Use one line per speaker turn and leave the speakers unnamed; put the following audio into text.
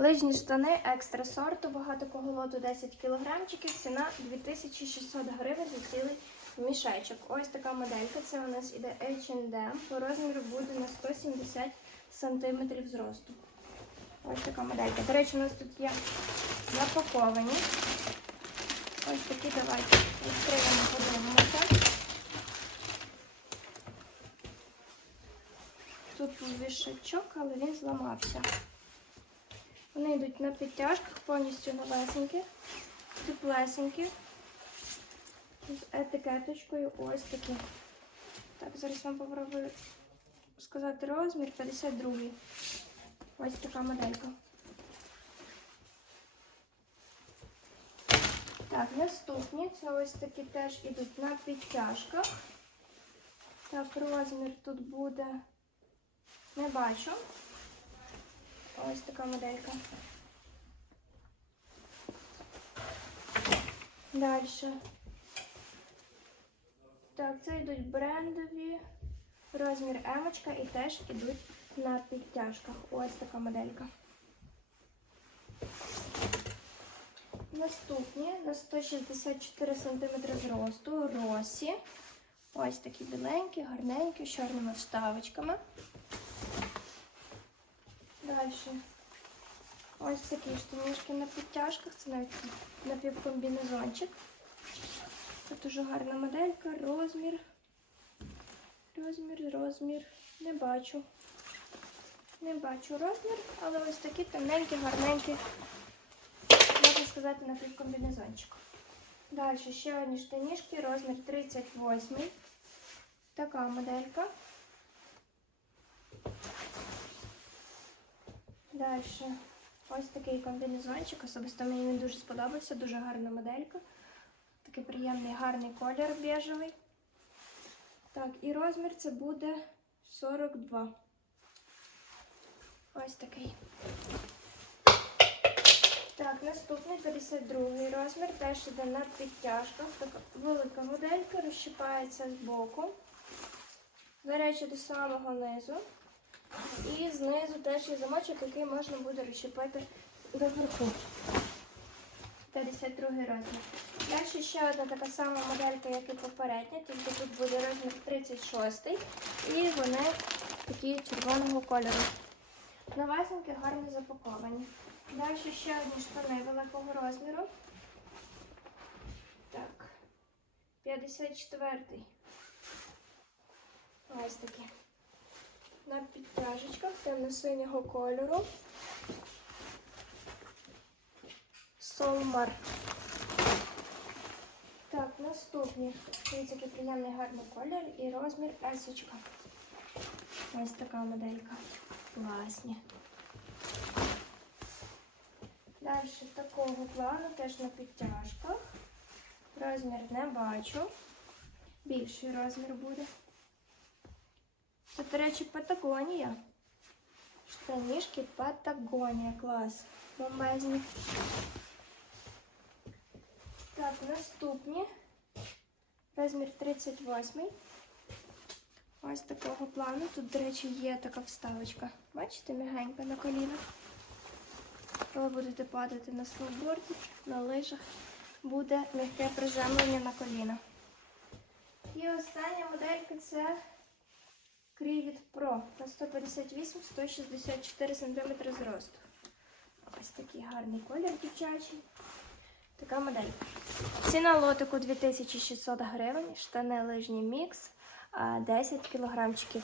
Лижні штани екстра сорту, багато кого лоту 10 кілограмчиків, ціна 2600 гривень за цілий мішечок. Ось така моделька. Це у нас іде H&M. По розміру буде на 170 сантиметрів зросту. Ось така моделька. До речі, у нас тут є запаковані. Ось такі давайте відкриємо, подивимося. Тут вішачок, але він зламався. Вони йдуть на підтяжках, повністю новесенькі, теплесенькі. З етикеточкою ось такі. Так, зараз вам попробую сказати розмір 52. Ось така моделька. Так, наступні це ось такі теж ідуть на підтяжках. Так, розмір тут буде. Не бачу. Ось така моделька. Далі. Так, це йдуть брендові. Розмір емочка і теж ідуть на підтяжках. Ось така моделька. Наступні на 164 см зросту росі. Ось такі біленькі, гарненькі, з чорними вставочками. Далі. Ось такі штанішки на підтяжках. Це навіть напівкомбінезончик. Це дуже гарна моделька, розмір. Розмір, розмір. Не бачу. Не бачу розмір, але ось такі темненькі, гарненькі, можна сказати, напівкомбінезончик. Далі ще одні штанішки, розмір 38. Така моделька. Далі ось такий комбінезончик. Особисто мені він дуже сподобався, дуже гарна моделька. Такий приємний гарний колір біжевий. Так, і розмір це буде 42. Ось такий. Так, наступний 52 розмір, теж іде на підтяжках. Така велика моделька, розщипається з боку. До речі, до самого низу. І знизу теж є замочок, який можна буде розщепити доверху. 52 розмір. Далі ще одна така сама моделька, як і попередня, тільки тут буде розмір 36 і вони такі червоного кольору. Новесенькі, гарно запаковані. Далі ще одні штани великого розміру. Так, 54-й. Ось такі. На підтяжечках темно-синього кольору. Солмар. Так, наступні. Дивіться, який приємний гарний колір і розмір есочка. Ось така моделька. Класні. Далі такого плану теж на підтяжках. Розмір не бачу. Більший розмір буде. До речі, Патагонія. Штанішки Патагонія. Клас. Бомбезні. Так, наступні. Розмір 38. Ось такого плану. Тут, до речі, є така вставочка. Бачите, мягенька на колінах. Коли будете падати на сноуборді, на лижах, буде м'яке приземлення на коліна. І остання моделька це Крівіт Про на 158-164 см зросту. Ось такий гарний колір дівчачий. Така модель. Ціна лотику 2600 гривень, штани лижній мікс, 10 кілограмчиків.